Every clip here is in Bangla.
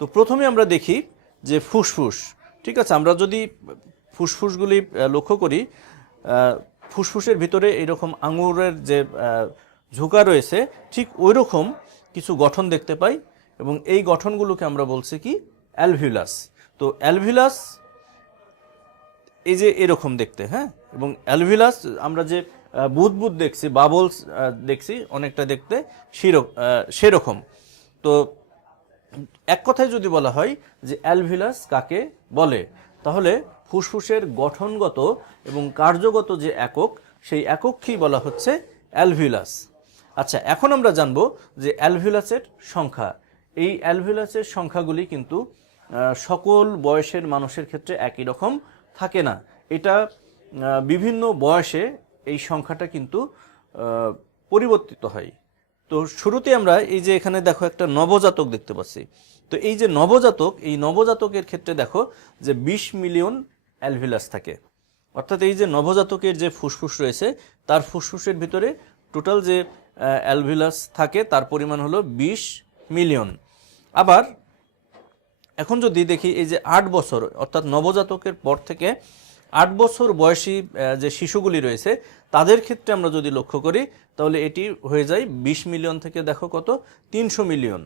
তো প্রথমে আমরা দেখি যে ফুসফুস, ঠিক আছে। আমরা যদি ফুসফুসগুলি লক্ষ্য করি, ফুসফুসের ভিতরে এইরকম আঙুরের যে ঝোঁকা রয়েছে ঠিক ওই রকম কিছু গঠন দেখতে পাই, এবং এই গঠনগুলোকে আমরা বলছি কি অ্যালভিউলাস। তো অ্যালভিউলাস এই যে এরকম দেখতে, হ্যাঁ, এবং অ্যালভিউলাস আমরা যে বুদবুদ দেখছি, বাবলস দেখছি অনেকটা দেখতে সেরকম। তো এক কথায় যদি বলা হয় যে অ্যালভিউলাস কাকে বলে, তাহলে ফুসফুসের গঠনগত এবং কার্যগত যে একক, সেই একককেই বলা হচ্ছে অ্যালভিউলাস। আচ্ছা, এখন আমরা জানব যে অ্যালভিউলাসের সংখ্যা। এই অ্যালভিউলাসের সংখ্যাগুলি কিন্তু সকল বয়সের মানুষের ক্ষেত্রে একই রকম থাকে না। এটা বিভিন্ন বয়সে এই সংখ্যাটা কিন্তু পরিবর্তিত হয়। তো শুরুতে আমরা এই যে এখানে দেখো একটা নবজাতক দেখতে পাচ্ছি। তো এই যে নবজাতক, এই নবজাতকের ক্ষেত্রে দেখো যে 20 মিলিয়ন অ্যালভিউলাস থাকে। অর্থাৎ এই যে নবজাতকের যে ফুসফুস রয়েছে তার ফুসফুসের ভিতরে টোটাল যে অ্যালভিউলাস থাকে তার পরিমাণ হলো 20 মিলিয়ন। আবার এখন যদি দেখি এই যে 8 বছর, অর্থাৎ নবজাতকের পর থেকে 8 বছর বয়সী যে শিশুগুলি রয়েছে তাদের ক্ষেত্রে আমরা যদি লক্ষ্য করি, তাহলে এটি হয়ে যায় 20 মিলিয়ন থেকে দেখো কত 300 মিলিয়ন।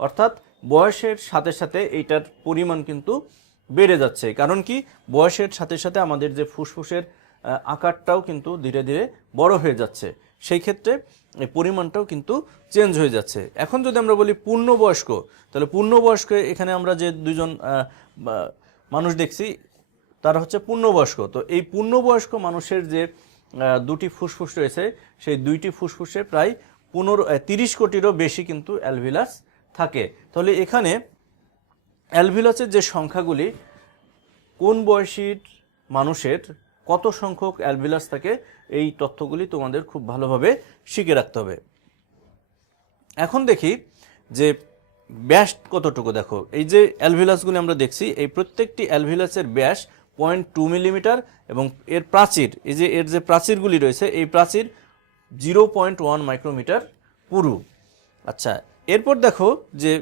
অর্থাৎ বয়সের সাথে সাথে এইটার পরিমাণ কিন্তু বেড়ে যাচ্ছে। কারণ কি, বয়সের সাথে সাথে আমাদের যে ফুসফুসের আকারটাও কিন্তু ধীরে ধীরে বড় হয়ে যাচ্ছে, সেই ক্ষেত্রে এই পরিমাণটাও কিন্তু চেঞ্জ হয়ে যাচ্ছে। এখন যদি আমরা বলি পূর্ণবয়স্ক, তাহলে পূর্ণবয়স্ক এখানে আমরা যে দুজন মানুষ দেখছি তারা হচ্ছে পূর্ণবয়স্ক। তো এই পূর্ণবয়স্ক মানুষের যে দুটি ফুসফুস রয়েছে, সেই দুইটি ফুসফুসে প্রায় 30 কোটিরও বেশি কিন্তু অ্যালভিউলাস থাকে। তাহলে এখানে অ্যালভিউলাসের যে সংখ্যাগুলি, কোন বয়সীর মানুষের কত সংখ্যক অ্যালভিউলাস থাকে, এই তথ্যগুলি তোমাদের খুব ভালোভাবে শিখে রাখতে হবে। এখন দেখি যে ব্যাস কতটুকু। দেখো এই যে অ্যালভিউলাসগুলি আমরা দেখছি, এই প্রত্যেকটি অ্যালভিউলাসের ব্যাস 0.2 মিলিমিটার, এবং এর প্রাচীর, এই যে এর যে প্রাচীরগুলি রয়েছে, এই প্রাচীর 0.1 মাইক্রোমিটার পুরু। আচ্ছা, এরপর দেখো যে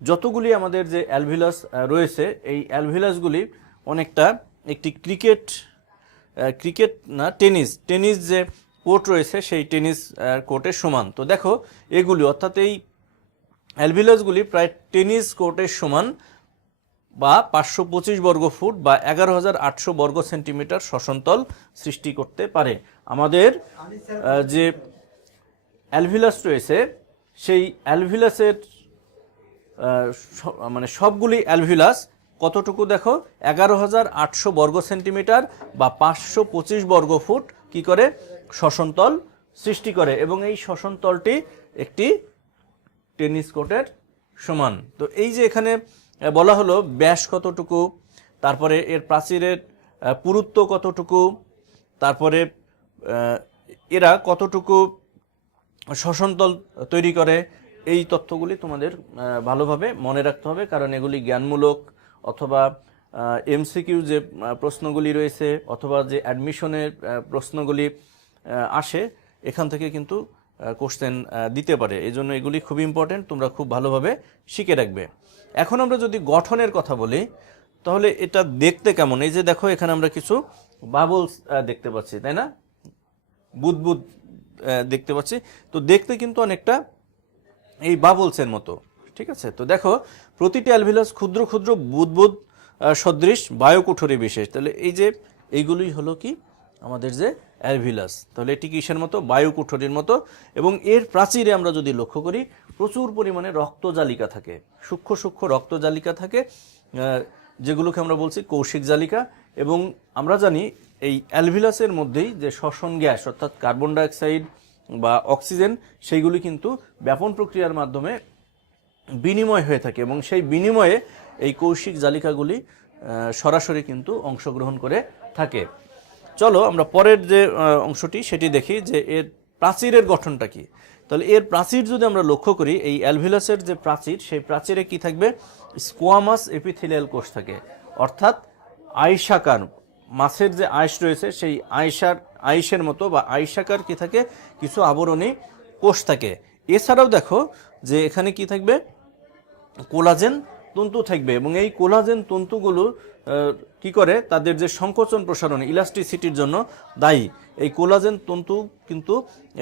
যতগুলি আমাদের যে অ্যালভিউলাস রয়েছে, এই অ্যালভিউলাসগুলি অনেকটা একটি ক্রিকেট না টেনিস যে কোর্ট রয়েছে সেই টেনিস কোর্টের সমান। তো দেখো এগুলি, অর্থাৎ এই অ্যালভিউলাসগুলি প্রায় টেনিস কোর্টের সমান, বা 525 বর্গ ফুট বা 11,800 বর্গ সেন্টিমিটার শ্বসনতল সৃষ্টি করতে পারে। আমাদের যে অ্যালভিউলাস রয়েছে, সেই অ্যালভিউলাসের মানে সবগুলি অ্যালভিউলাস কতটুকু দেখো, 11,800 বর্গ সেন্টিমিটার বা 525 বর্গ ফুট কি করে শ্বসনতল সৃষ্টি করে, এবং এই শ্বসনতলটি একটি টেনিস কোর্টের সমান। তো এই যে এখানে বলা হলো ব্যাস কতটুকু, তারপরে এর প্রাচীরের পুরুত্ব কতটুকু, তারপরে এরা কতটুকু শ্বসনতল তৈরি করে, এই তথ্যগুলি তোমাদের ভালোভাবে মনে রাখতে হবে। কারণ এগুলি জ্ঞানমূলক অথবা এমসিকিউ যে প্রশ্নগুলি রয়েছে, অথবা যে অ্যাডমিশনের প্রশ্নগুলি আসে, এখান থেকে কিন্তু কোশ্চেন দিতে পারে। এই জন্য এগুলি খুব ইম্পর্টেন্ট, তোমরা খুব ভালোভাবে শিখে রাখবে। এখন আমরা যদি গঠনের কথা বলি, তাহলে এটা দেখতে কেমন। এই যে দেখো এখানে আমরা কিছু বাবলস দেখতে পাচ্ছি, তাই না, বুদবুদ দেখতে পাচ্ছি। তো দেখতে কিন্তু অনেকটা এই বাবলসের মতো, ঠিক আছে। তো দেখো প্রতিটি অ্যালভিউলাস ক্ষুদ্র ক্ষুদ্র বুদবুদ সদৃশ বায়ুকুঠরি বিশেষ। তাহলে এই যে এইগুলোই হলো কি আমাদের যে অ্যালভিউলাস। তাহলে এটি কিসের মতো, বায়ুকুঠরির মতো। এবং এর প্রাচীরে আমরা যদি লক্ষ্য করি, প্রচুর পরিমাণে রক্তজালিকা থাকে, সূক্ষ্ম সূক্ষ্ম রক্তজালিকা থাকে, যেগুলোকে আমরা বলছি কৌশিক জালিকা। এবং আমরা জানি এই অ্যালভিউলাসের মধ্যেই যে শ্বসন গ্যাস, অর্থাৎ কার্বন ডাইঅক্সাইড বা অক্সিজেন, সেইগুলি কিন্তু ব্যাপন প্রক্রিয়ার মাধ্যমে বিনিময় হয়ে থাকে, এবং সেই বিনিময়ে এই কৌশিক জালিকাগুলি সরাসরি কিন্তু অংশগ্রহণ করে থাকে। চলো আমরা পরের যে অংশটি সেটি দেখি যে এর প্রাচীরের গঠনটা কি। তাহলে এর প্রাচীর যদি আমরা লক্ষ্য করি, এই অ্যালভিউলাসের যে প্রাচীর, সেই প্রাচীরে কি থাকবে, স্কোয়ামাস এপিথেলিয়াল কোষ থাকে। অর্থাৎ আয়সাকার, মাছের যে আইস রয়েছে সেই আইসের মতো বা আয়সাকার কি থাকে, কিছু আবরণী কোষ থাকে। এছাড়াও দেখো যে এখানে কি থাকবে, কোলাজেন তন্তু থাকবে এবং এই কোলাজেন তন্তুগুলো কি করে তাদের যে সংকোচন প্রসারণ ইলাস্টিসিটির জন্য দায়ী। এই কোলাজেন তন্তু কিন্তু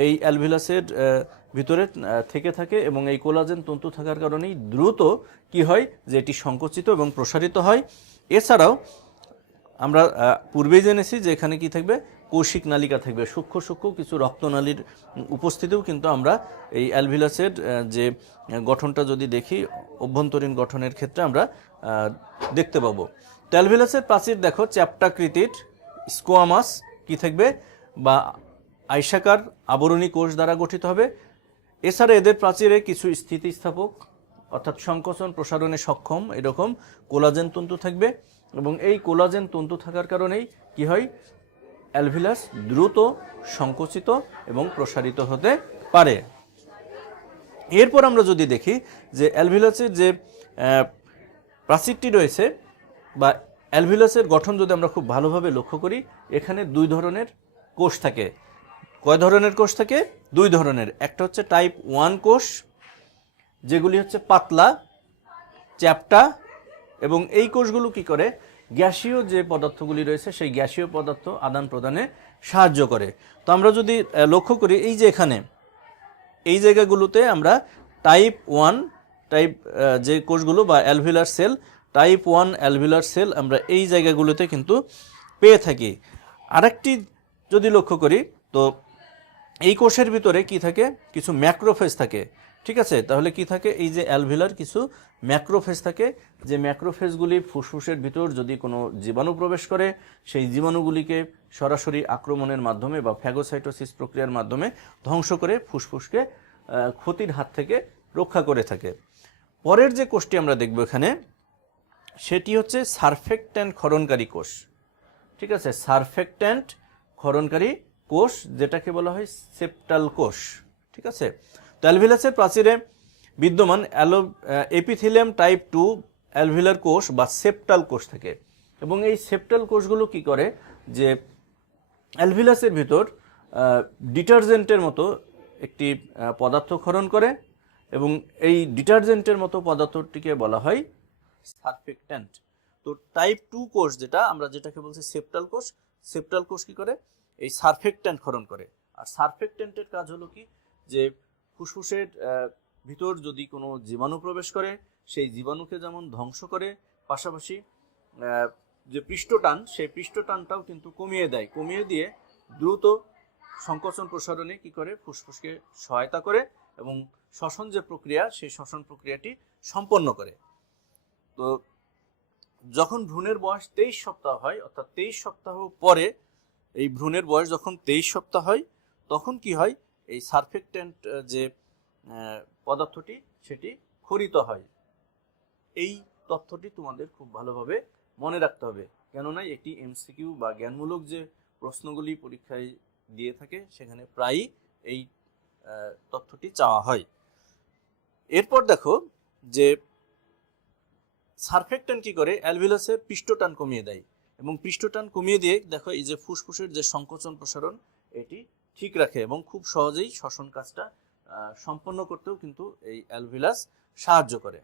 এই অ্যালভিলাসের ভিতরে থেকে থাকে এবং এই কোলাজেন তন্তু থাকার কারণেই দ্রুত কি হয় যে এটি সংকুচিত এবং প্রসারিত হয়। এছাড়াও আমরা পূর্বেই জেনেছি যে এখানে কি থাকবে, কৌশিক নালিকা থাকবে, সূক্ষ্ম সূক্ষ্ম কিছু রক্তনালীর উপস্থিতিও কিন্তু আমরা এই অ্যালভিলাসের যে গঠনটা যদি দেখি অভ্যন্তরীণ গঠনের ক্ষেত্রে আমরা দেখতে পাবো। তো অ্যালভিলাসের প্রাচীর দেখো চ্যাপ্টাকৃতির স্কোয়ামাস কি থাকবে বা আয়সাকার আবরণী কোষ দ্বারা গঠিত হবে। এছাড়া এদের প্রাচীরে কিছু স্থিতিস্থাপক অর্থাৎ সংকোচন প্রসারণে সক্ষম এরকম কোলাজেন তন্তু থাকবে এবং এই কোলাজেন তন্তু থাকার কারণেই কি হয়, অ্যালভিলাস দ্রুত সংকুচিত এবং প্রসারিত হতে পারে। এরপর আমরা যদি দেখি যে অ্যালভিলাসের যে প্রাচীরটি রয়েছে বা অ্যালভিলাসের গঠন যদি আমরা খুব ভালোভাবে লক্ষ্য করি, এখানে দুই ধরনের কোষ থাকে। কয় ধরনের কোষ থাকে? দুই ধরনের। একটা হচ্ছে টাইপ 1 কোষ, যেগুলি হচ্ছে পাতলা চ্যাপ্টা, এবং এই কোষগুলো কি করে, গ্যাসীয় যে পদার্থগুলি রয়েছে সেই গ্যাসীয় পদার্থ আদান প্রদানে সাহায্য করে। তো আমরা যদি লক্ষ্য করি এই যে এখানে এই জায়গাগুলোতে আমরা টাইপ 1 টাইপ যে কোষগুলো বা অ্যালভিলার সেল, টাইপ 1 অ্যালভিলার সেল আমরা এই জায়গাগুলোতে কিন্তু পেয়ে থাকি। আরেকটি যদি লক্ষ্য করি তো এই কোষের ভিতরে কি থাকে, কিছু ম্যাক্রোফেজ থাকে। ঠিক আছে, তাহলে কি থাকে, এই যে অ্যালভিলার কিছু ম্যাক্রোফেজ থাকে, যে ম্যাক্রোফেজগুলি ফুসফুসের ভিতর যদি কোনো জীবাণু প্রবেশ করে সেই জীবাণুগুলিকে সরাসরি আক্রমণের মাধ্যমে বা ফ্যাগোসাইটোসিস প্রক্রিয়ার মাধ্যমে ধ্বংস করে ফুসফুসকে ক্ষতির হাত থেকে রক্ষা করে থাকে। পরের যে কোষটি আমরা দেখব এখানে, সেটি হচ্ছে সারফেক্ট্যান্ট ক্ষরণকারী কোষ। ঠিক আছে, সারফেক্ট্যান্ট ক্ষরণকারী কোষ, যেটাকে বলা হয় সেপ্টাল কোষ। ঠিক আছে, তো অ্যালভিলাসের প্রাচীরে বিদ্যমান এপিথেলিয়াম টাইপ 2 অ্যালভিলার কোষ বা সেপ্টাল কোষ থাকে এবং এই সেপ্টাল কোষগুলো কি করে যে অ্যালভিলাসের ভিতর ডিটারজেন্টের মতো একটি পদার্থ ক্ষরণ করে এবং এই ডিটারজেন্টের মতো পদার্থটিকে বলা হয় সারফেক্ট্যান্ট। তো টাইপ 2 কোষ যেটাকে বলছি সেপ্টাল কোষ, সেপ্টাল কোষ কি করে, এই সারফেক্ট্যান্ট ক্ষরণ করে। আর সারফেক্ট্যান্টের কাজ হলো কি, যে ফুসফুসের ভিতর যদি কোনো জীবাণু প্রবেশ করে সেই জীবাণুকে যেমন ধ্বংস করে, পাশাপাশি যে পৃষ্ঠটান সেই পৃষ্ঠটানটাও কিন্তু কমিয়ে দেয়, কমিয়ে দিয়ে দ্রুত সংকোচন প্রসারণে কি করে, ফুসফুসকে সহায়তা করে এবং শ্বসন যে প্রক্রিয়া সেই শ্বসন প্রক্রিয়াটি সম্পন্ন করে। তো যখন ভ্রূণের বয়স 23 সপ্তাহ হয়, অর্থাৎ 23 সপ্তাহ পরে এই ভ্রূণের বয়স যখন 23 সপ্তাহ হয়, তখন কি হয়, এই সারফেক্ট্যান্ট যে পদার্থটি সেটি ক্ষরিত হয়। এই তথ্যটি তোমাদের খুব ভালোভাবে মনে রাখতে হবে, কেননা একটি এমসিকিউ বা জ্ঞানমূলক যে প্রশ্নগুলি পরীক্ষায় দিয়ে থাকে সেখানে প্রায়ই এই তথ্যটি চাওয়া হয়। এরপর দেখো যে সারফেক্ট্যান্ট কি করে, অ্যালভিলাসের পৃষ্ঠটান কমিয়ে দেয় এবং পৃষ্ঠটান কমিয়ে দিয়ে দেখো এই যে ফুসফুসের যে সংকোচন প্রসারণ এটি ঠিক রাখে এবং খুব সহজেই শ্বসন কাজটা সম্পন্ন করতেও কিন্তু এই অ্যালভিলাস সাহায্য করে।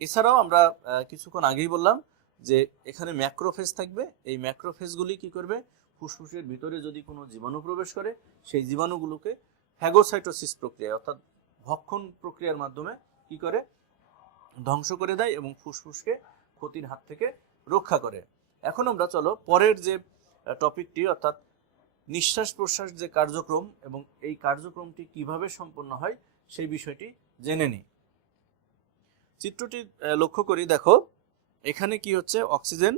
এছাড়াও আমরা কিছুক্ষণ আগেই বললাম যে এখানে ম্যাক্রোফেজ থাকবে, এই ম্যাক্রোফেজগুলি কি করবে, ফুসফুসের ভিতরে যদি কোনো জীবাণু প্রবেশ করে সেই জীবাণুগুলোকে ফ্যাগোসাইটোসিস প্রক্রিয়া অর্থাৎ ভক্ষণ প্রক্রিয়ার মাধ্যমে কি করে, ধ্বংস করে দেয় এবং ফুসফুসকে ক্ষতির হাত থেকে রক্ষা করে। এখন আমরা চলো পরের যে টপিকটি অর্থাৎ নিঃশ্বাস প্রশ্বাস যে কার্যক্রম এবং এই কার্যক্রমটি কিভাবে সম্পন্ন হয় সেই বিষয়টি জেনে নিই। চিত্রটি লক্ষ্য করি, দেখো এখানে কি হচ্ছে, অক্সিজেন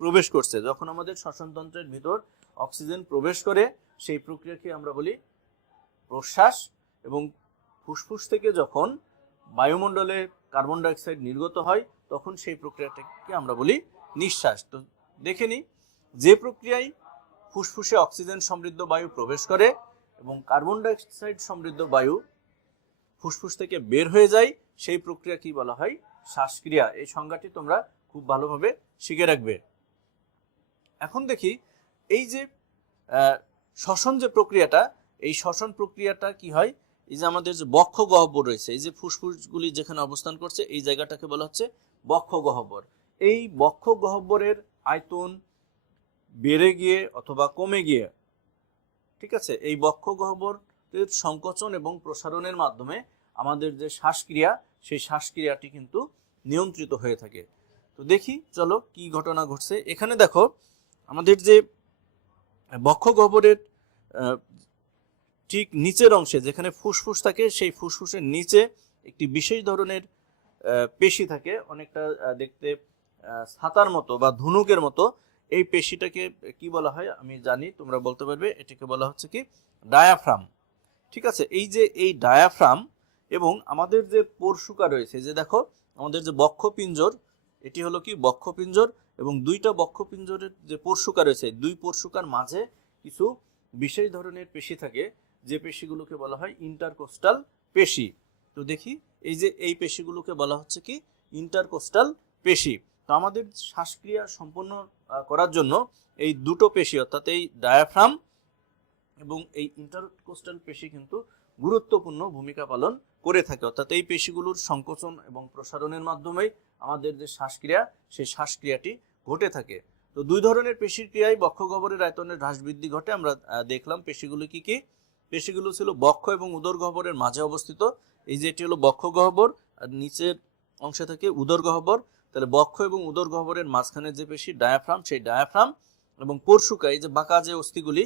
প্রবেশ করছে। যখন আমাদের শ্বসনতন্ত্রের ভিতর অক্সিজেন প্রবেশ করে সেই প্রক্রিয়াকে আমরা বলি প্রশ্বাস এবং ফুসফুস থেকে যখন বায়ুমণ্ডলে কার্বন ডাইঅক্সাইড নির্গত হয় তখন সেই প্রক্রিয়াটাকে আমরা বলি নিঃশ্বাস। তো দেখে নিই, যে প্রক্রিয়ায় ফুসফুসে অক্সিজেন সমৃদ্ধ বায়ু প্রবেশ করে এবং কার্বন ডাইঅক্সাইড সমৃদ্ধ বায়ু ফুসফুস থেকে বের হয়ে যায় সেই প্রক্রিয়া কি বলা হয়, শ্বাসক্রিয়া। এই সংজ্ঞাটি তোমরা খুব ভালোভাবে শিখে রাখবে। এখন দেখি এই যে শ্বসন যে প্রক্রিয়াটা, এই শ্বসন প্রক্রিয়াটা কি হয়, এই যে আমাদের যে বক্ষ গহ্বর রয়েছে, এই যে ফুসফুসগুলি যেখানে অবস্থান করছে এই জায়গাটাকে বলা হচ্ছে বক্ষ গহ্বর। এই বক্ষ গহ্বরের আয়তন বেড়ে গিয়ে অথবা কমে গিয়ে, ঠিক আছে, এই বক্ষ গহ্বরের সংকোচন এবং প্রসারণের মাধ্যমে আমাদের যে শ্বাসক্রিয়া, সেই শ্বাসক্রিয়াটি কিন্তু নিয়ন্ত্রিত হয়ে থাকে। তো দেখি চলো কি ঘটনা ঘটছে। এখানে দেখো আমাদের যে বক্ষ গহ্বরের ঠিক নিচের অংশে যেখানে ফুসফুস থাকে, সেই ফুসফুসের নিচে একটি বিশেষ ধরনের পেশি থাকে, অনেকটা দেখতে ছাতার মতো বা ধনুকের মতো। এই পেশিটাকে কি বলা হয় আমি জানি, তোমরা বলতে পারবে। এটাকে বলা হচ্ছে কি ডায়াফ্রাম। ঠিক আছে, এই যে এই ডায়াফ্রাম এবং আমাদের যে পরশুকা রয়েছে, যে দেখো আমাদের যে বক্ষপিঞ্জর, এটি হলো কি বক্ষপিঞ্জর, এবং দুইটা বক্ষপিঞ্জরের যে পরশুকা রয়েছে, দুই পরশুকার মাঝে কিছু বিশেষ ধরনের পেশি থাকে, যে পেশিগুলোকে বলা হয় ইন্টারকোস্টাল পেশি। তো দেখি এই যে এই পেশিগুলোকে বলা হচ্ছে কি ইন্টারকোস্টাল পেশি। তো আমাদের শ্বাসক্রিয়া সম্পন্ন করার জন্য এই দুটো পেশি অর্থাৎ এই ডায়াফ্রাম এবং এই ইন্টারকোস্টাল পেশি কিন্তু গুরুত্বপূর্ণ ভূমিকা পালন করে থাকে। অর্থাৎ এই পেশিগুলোর সংকোচন এবং প্রসারণের মাধ্যমে আমাদের যে শ্বাসক্রিয়া, সেই শ্বাসক্রিয়াটি ঘটে থাকে। তো দুই ধরনের পেশির ক্রিয়ায় বক্ষ গহ্বরের আয়তনের হ্রাস বৃদ্ধি ঘটে। আমরা দেখলাম পেশিগুলো কি কি। পেশিগুলো ছিল বক্ষ এবং উদর গহ্বরের মাঝে অবস্থিত। এই যে এটি হলো বক্ষ গহ্বর, আর নিচের অংশে থাকে উদর গহ্বর। তাহলে বক্ষ এবং উদর গহ্বরের মাঝখানে যে পেশি ডায়াফ্রাম, সেই ডায়াফ্রাম এবং পরশুকা, এই যে বাঁকা যে অস্থিগুলি,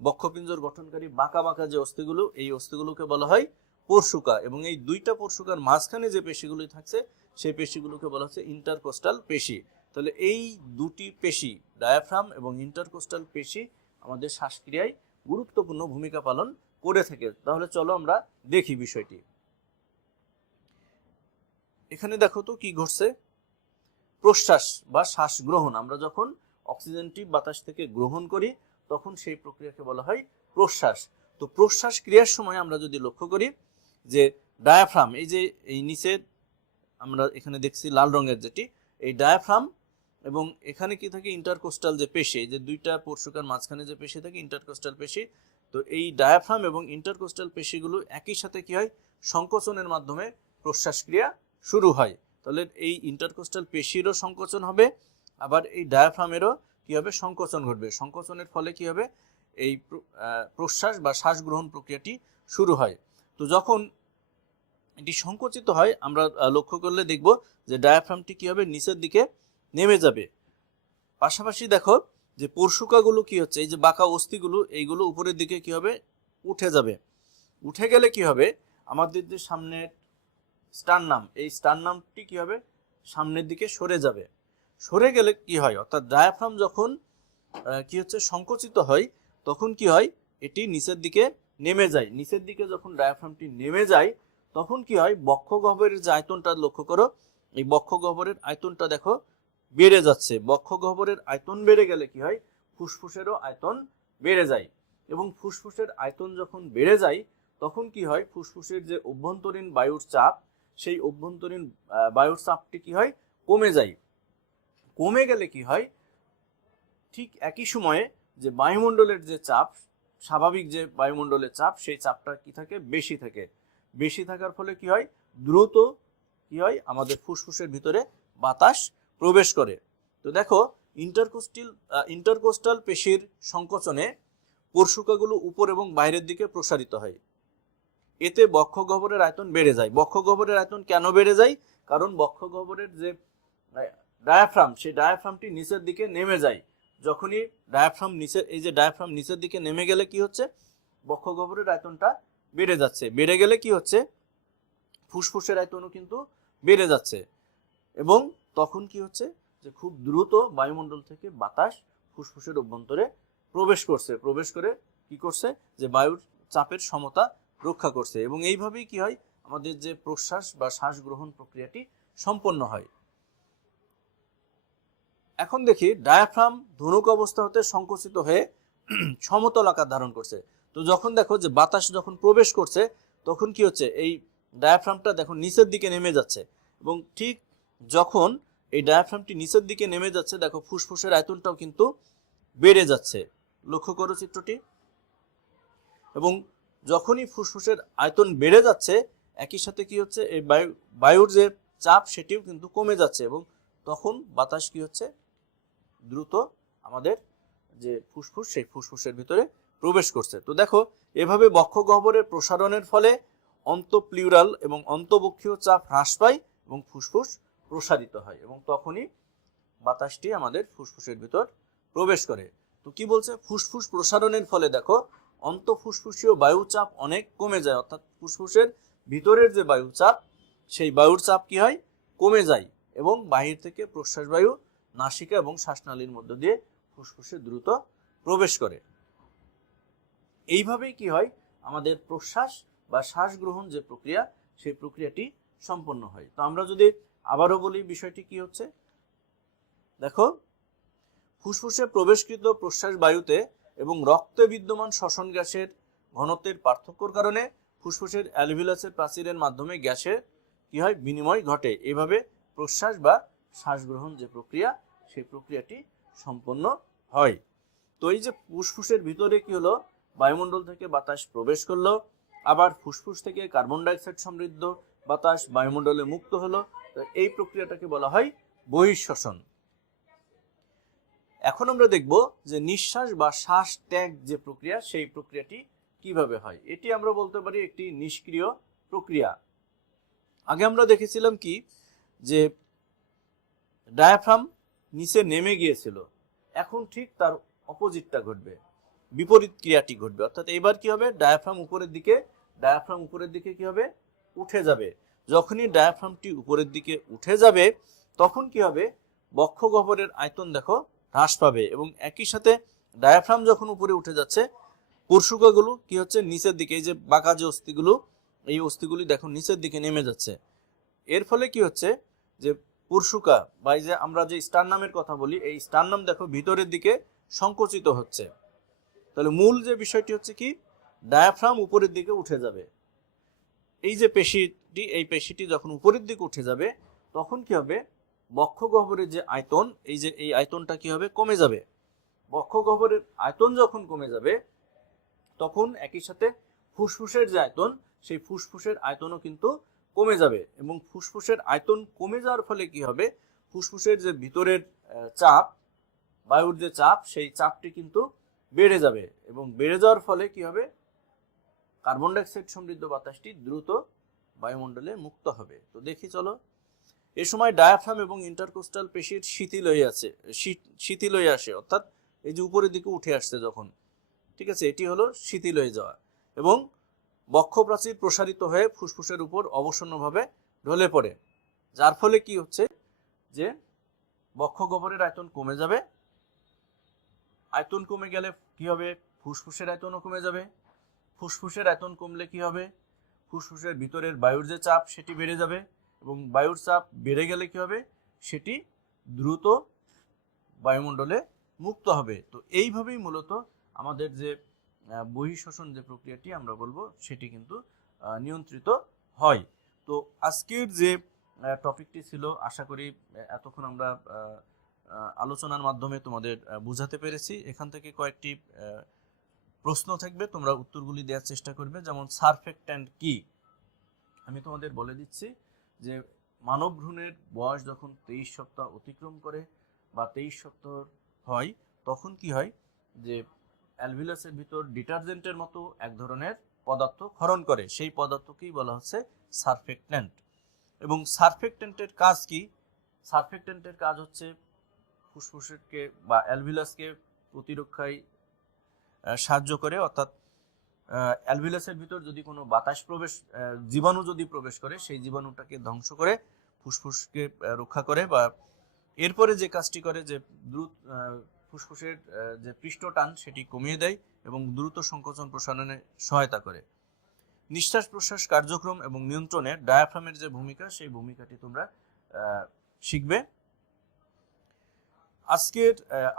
বক্ষপিঞ্জর গঠনকারী বাঁকা বাঁকা যে অস্থিগুলো, এই অস্থিগুলোকে বলা হয় পরশুকা। এবং এই দুইটা পরশুকার মাঝখানে যে পেশিগুলি থাকছে, সেই পেশিগুলোকে বলা হচ্ছে ইন্টারকোস্টাল পেশি। তাহলে এই দুটি পেশি, ডায়াফ্রাম এবং ইন্টারকোস্টাল পেশি, আমাদের শ্বাসক্রিয়ায় গুরুত্বপূর্ণ ভূমিকা পালন করে থাকে। তাহলে চলো আমরা দেখি বিষয়টি। এখানে দেখো তো কি ঘটছে। প্রশ্বাস বা শ্বাস গ্রহণ, আমরা যখন অক্সিজেনটি বাতাস থেকে গ্রহণ করি তখন সেই প্রক্রিয়াকে বলা হয় প্রশ্বাস। তো প্রশ্বাস ক্রিয়ার সময় আমরা যদি লক্ষ্য করি যে ডায়াফ্রাম, এই যে এই নিচে আমরা এখানে দেখছি লাল রঙের যেটি, এই ডায়াফ্রাম এবং এখানে কি থাকে ইন্টারকোস্টাল যে পেশি, এই যে দুইটা পরশুকার মাঝখানে যে পেশি থাকে ইন্টারকোস্টাল পেশি। তো এই ডায়াফ্রাম এবং ইন্টারকোস্টাল পেশিগুলো একই সাথে কি হয়, সংকোচনের মাধ্যমে প্রশ্বাস ক্রিয়া শুরু হয়। তাহলে এই ইন্টারকোস্টাল পেশিরও সংকোচন হবে, আবার এই ডায়াফ্রামেরও কি হবে, সংকোচন ঘটবে। সংকোচনের ফলে কি হবে, এই প্রশ্বাস বা শ্বাস গ্রহণ প্রক্রিয়াটি শুরু হয়। তো যখন এটি সংকুচিত হয় আমরা লক্ষ্য করলে দেখব যে ডায়াফ্রামটি কি হবে, নিচের দিকে নেমে যাবে। পাশাপাশি দেখো যে পরশুকাগুলো কি হচ্ছে, এই যে বাঁকা অস্থিগুলো, এইগুলো উপরের দিকে কি হবে, উঠে যাবে। উঠে গেলে কি হবে, আমাদের যে সামনের স্টারনাম, এই স্টারনামটি কি হবে, সামনের দিকে সরে যাবে। সরে গেলে কি হয়, অর্থাৎ ডায়াফ্রাম যখন কি হচ্ছে সংকুচিত হয়, তখন কি হয়, এটি নিচের দিকে নেমে যায়। নিচের দিকে যখন ডায়াফ্রামটি নেমে যায় তখন কি হয়, বক্ষ গহ্বরের যে আয়তনটা লক্ষ্য করো, এই বক্ষ গহ্বরের আয়তনটা দেখো বেড়ে যাচ্ছে। বক্ষ গহ্বরের আয়তন বেড়ে গেলে কি হয়, ফুসফুসেরও আয়তন বেড়ে যায়। এবং ফুসফুসের আয়তন যখন বেড়ে যায় তখন কি হয়, ফুসফুসের যে অভ্যন্তরীণ বায়ুর চাপ, সেই অভ্যন্তরীণ বায়ুর চাপটি কি হয়, কমে যায়। কমে গেলে কি হয়, ঠিক একই সময়ে যে বায়ুমণ্ডলের যে চাপ, স্বাভাবিক যে বায়ুমণ্ডলের চাপ, সেই চাপটা কি থাকে, বেশি থাকে। বেশি থাকার ফলে কি হয়, দ্রুত কি হয়, আমাদের ফুসফুসের ভিতরে বাতাস প্রবেশ করে। তো দেখো ইন্টারকোস্টাল পেশির সংকোচনে পরশুকাগুলো উপর এবং বাইরের দিকে প্রসারিত হয়। এতে বক্ষ গহ্বরের আয়তন বেড়ে যায়। বক্ষ গহ্বরের আয়তন কেন বেড়ে যায়, কারণ বক্ষ গহ্বরের যে ডায়াফ্রাম, সেই ডায়াফ্রামটি নিচের দিকে নেমে যায়। যখনই ডায়াফ্রাম নিচের, এই যে ডায়াফ্রাম নিচের দিকে নেমে গেলে কি হচ্ছে, বক্ষ গহ্বরের আয়তনটা বেড়ে যাচ্ছে। বেড়ে গেলে কি হচ্ছে, ফুসফুসের আয়তনও কিন্তু বেড়ে যাচ্ছে। এবং তখন কি হচ্ছে, যে খুব দ্রুত বায়ুমণ্ডল থেকে বাতাস ফুসফুসের অভ্যন্তরে প্রবেশ করছে। প্রবেশ করে কি করছে, যে বায়ুর চাপের সমতা রক্ষা করছে। এবং এইভাবেই কি হয়, আমাদের যে প্রশ্বাস বা শ্বাস গ্রহণ প্রক্রিয়াটি সম্পন্ন হয়। এখন দেখি ডায়াফ্রাম ধনুক অবস্থা হতে সংকুচিত হয়ে সমতল আকার ধারণ করছে। তো যখন দেখো যে বাতাস যখন প্রবেশ করছে তখন কি হচ্ছে, এই ডায়াফ্রামটা দেখো নিচের দিকে নেমে যাচ্ছে। এবং ঠিক যখন এই ডায়াফ্রামটি নিচের দিকে নেমে যাচ্ছে, দেখো ফুসফুসের আয়তনটাও কিন্তু বেড়ে যাচ্ছে। লক্ষ্য করো চিত্রটি। এবং যখনই ফুসফুসের আয়তন বেড়ে যাচ্ছে একই সাথে কি হচ্ছে এই বায়ুর যে চাপ সেটিও কিন্তু কমে যাচ্ছে এবং তখন বাতাস কি হচ্ছে দ্রুত আমাদের যে ফুসফুস সেই ফুসফুসের ভিতরে প্রবেশ করছে। তো দেখো এভাবে বক্ষগহ্বরের প্রসারণের ফলে অন্তঃপ্লিউরাল এবং অন্তঃবক্ষীয় চাপ হ্রাস পায় এবং ফুসফুস প্রসারিত হয় এবং তখনই বাতাসটি আমাদের ফুসফুসের ভিতর প্রবেশ করে। তো কি বলছে, ফুসফুস প্রসারণের ফলে দেখো অন্তঃফুসফুসীয় বায়ু চাপ অনেক কমে যায়, অর্থাৎ ফুসফুসের ভিতরের যে বায়ু চাপ সেই বায়ুর চাপ কি হয়, কমে যায় এবং বাহির থেকে প্রশ্বাস বায়ু নাসিকা এবং শ্বাসনালীর মধ্য দিয়ে ফুসফুসে দ্রুত প্রবেশ করে। এইভাবেই কি হয়, আমাদের প্রশ্বাস বা শ্বাস গ্রহণ যে প্রক্রিয়া সেই প্রক্রিয়াটি সম্পন্ন হয়। তো আমরা যদি আবারও বলি বিষয়টি কি হচ্ছে, দেখো ফুসফুসে প্রবেশকৃত প্রশ্বাস বায়ুতে এবং রক্তে বিদ্যমান শ্বসন গ্যাসের ঘনত্বের পার্থক্যর কারণে ফুসফুসের অ্যালভিউলাসের প্রাচীরের মাধ্যমে গ্যাসের কি হয়, বিনিময় ঘটে। এভাবে প্রশ্বাস বা শ্বাস গ্রহণ যে প্রক্রিয়া সেই প্রক্রিয়াটি সম্পন্ন হয়। তো এই যে ফুসফুসের ভিতরে কি হলো, বায়ুমণ্ডল থেকে বাতাস প্রবেশ করলো, আবার ফুসফুস থেকে কার্বন ডাইঅক্সাইড সমৃদ্ধ বাতাস বায়ুমণ্ডলে মুক্ত হলো। তো এই প্রক্রিয়াটাকে বলা হয় বহিঃশ্বসন। এখন আমরা দেখব যে নিঃশ্বাস বা শ্বাস ত্যাগ যে প্রক্রিয়া সেই প্রক্রিয়াটি কিভাবে হয়। এটি আমরা বলতে পারি একটি নিষ্ক্রিয় প্রক্রিয়া। আগে আমরা দেখেছিলাম কি যে ডায়াফ্রাম নিচে নেমে গিয়েছিল, এখন ঠিক তার অপোজিটটা ঘটবে, বিপরীত ক্রিয়াটি ঘটবে। অর্থাৎ এবার কি হবে, ডায়াফ্রাম উপরের দিকে কি হবে, উঠে যাবে। যখনই ডায়াফ্রামটি উপরের দিকে উঠে যাবে তখন কি হবে, বক্ষগহ্বরের আয়তন দেখো হ্রাস পাবে এবং একই সাথে ডায়াফ্রাম যখন উপরে উঠে যাচ্ছে পরশুকাগুলো কি হচ্ছে নিচের দিকে, এই যে বাঁকা যে অস্থিগুলো, এই অস্থিগুলি দেখো নিচের দিকে নেমে যাচ্ছে। এর ফলে কি হচ্ছে যে পরশুকা বা এই যে আমরা যে স্টারনামের কথা বলি, এই স্টারনাম দেখো ভিতরের দিকে সংকুচিত হচ্ছে। তাহলে মূল যে বিষয়টি হচ্ছে কি, ডায়াফ্রাম উপরের দিকে উঠে যাবে। এই যে পেশিটি, এই পেশিটি যখন উপরের দিকে উঠে যাবে তখন কি হবে, বক্ষগহ্বরের যে আয়তন, এই যে এই আয়তনটা কি হবে, কমে যাবে। বক্ষগহ্বরের আয়তন যখন কমে যাবে তখন একই সাথে ফুসফুসের যে আয়তন সেই ফুসফুসের আয়তনও কিন্তু কমে যাবে এবং ফুসফুসের আয়তন কমে যাওয়ার ফলে কি হবে, ফুসফুসের যে ভিতরের চাপ, বায়ুর যে চাপ, সেই চাপটি কিন্তু বেড়ে যাবে এবং বেড়ে যাওয়ার ফলে কি হবে, কার্বন ডাইঅক্সাইড সমৃদ্ধ বাতাসটি দ্রুত বায়ুমণ্ডলে মুক্ত হবে। তো দেখি চলো, এ সময় ডায়াফ্রাম এবং ইন্টারকোস্টাল পেশির শিথিল হয়ে আসে, অর্থাৎ এই যে উপরের দিকে উঠে আসছে যখন, ঠিক আছে, এটি হলো শিথিল হয়ে যাওয়া এবং বক্ষপ্রাচীর প্রসারিত হয়ে ফুসফুসের উপর অবসন্নভাবে ঢলে পড়ে, যার ফলে কি হচ্ছে যে বক্ষগহ্বরের আয়তন কমে যাবে। আয়তন কমে গেলে কি হবে, ফুসফুসের আয়তনও কমে যাবে। ফুসফুসের আয়তন কমলে কি হবে, ফুসফুসের ভিতরের বায়ুর যে চাপ সেটি বেড়ে যাবে এবং বায়ুর চাপ বেড়ে গেলে কি হবে, সেটি দ্রুত বায়ুমণ্ডলে মুক্ত হবে। তো এইভাবেই মূলত আমাদের যে বহিঃশ্বসন যে প্রক্রিয়াটি আমরা বলবো সেটি কিন্তু নিয়ন্ত্রিত হয়। তো আজকের যে টপিকটি ছিল, আশা করি এতক্ষণ আমরা আলোচনার মাধ্যমে তোমাদের বুঝাতে পেরেছি। এখান থেকে কয়েকটি প্রশ্ন থাকবে, তোমরা উত্তরগুলি দেওয়ার চেষ্টা করবে। যেমন সারফেক্ট্যান্ট কি, আমি তোমাদের বলে দিচ্ছি যে মানব ভ্রূণের বয়স যখন 23 সপ্তাহ অতিক্রম করে বা 23 সপ্তাহ হয় তখন কি হয় যে অ্যালভিউলাসের ভিতর ডিটারজেন্টের মতো এক ধরনের পদার্থ ক্ষরণ করে, সেই পদার্থকেই বলা হচ্ছে সারফেক্ট্যান্ট। এবং সারফেক্ট্যান্টের কাজ কি, সারফেক্ট্যান্টের কাজ হচ্ছে ফুসফুসকে বা অ্যালভিউলাসকে প্রতিরক্ষায় সাহায্য করে। অর্থাৎ অ্যালভিউলাসের ভিতর যদি কোনো বাতাস জীবাণু যদি প্রবেশ করে সেই জীবাণুটাকে ধ্বংস করে ফুসফুসকে রক্ষা করে, বা এরপরে যে কাজটি করে যে দ্রুত ফুসফুসের যে পৃষ্ঠটান সেটি কমিয়ে দেয় এবং দ্রুত সংকোচন প্রসারণে সহায়তা করে। নিঃশ্বাস প্রশ্বাস কার্যক্রম এবং নিয়ন্ত্রণে ডায়াফ্রামের যে ভূমিকা সেই ভূমিকাটি তোমরা শিখবে। আজকের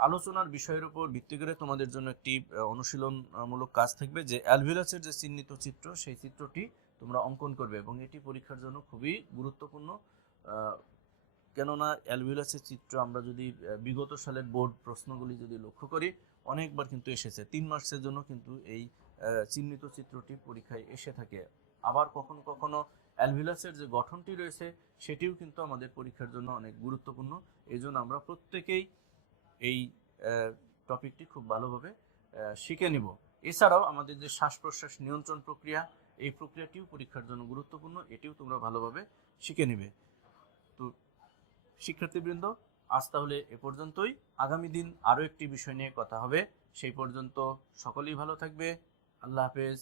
আলোচনার বিষয়ের উপর ভিত্তি করে তোমাদের জন্য একটি অনুশীলনমূলক কাজ থাকবে যে অ্যালভিউলাসের যে চিহ্নিত চিত্র সেই চিত্রটি তোমরা অঙ্কন করবে এবং এটি পরীক্ষার জন্য খুবই গুরুত্বপূর্ণ। কেননা অ্যালভিউলাসের চিত্র আমরা যদি বিগত সালের বোর্ড প্রশ্নগুলি যদি লক্ষ্য করি অনেকবার কিন্তু এসেছে, 3 মার্কসের জন্য কিন্তু এই চিহ্নিত চিত্রটি পরীক্ষায় এসে থাকে। আবার কখনো কখনো অ্যালভিলাসের যে গঠনটি রয়েছে সেটিও কিন্তু আমাদের পরীক্ষার জন্য অনেক গুরুত্বপূর্ণ। এই জন্য আমরা প্রত্যেকেই এই টপিকটি খুব ভালোভাবে শিখে নিব। এছাড়াও আমাদের যে শ্বাস প্রশ্বাস নিয়ন্ত্রণ প্রক্রিয়া, এই প্রক্রিয়াটিও পরীক্ষার জন্য গুরুত্বপূর্ণ, এটিও তোমরা ভালোভাবে শিখে নিবে। তো শিক্ষার্থীবৃন্দ, আজ তাহলে এ পর্যন্তই। আগামী দিন আরও একটি বিষয় নিয়ে কথা হবে। সেই পর্যন্ত সকলেই ভালো থাকবে। আল্লাহ হাফেজ।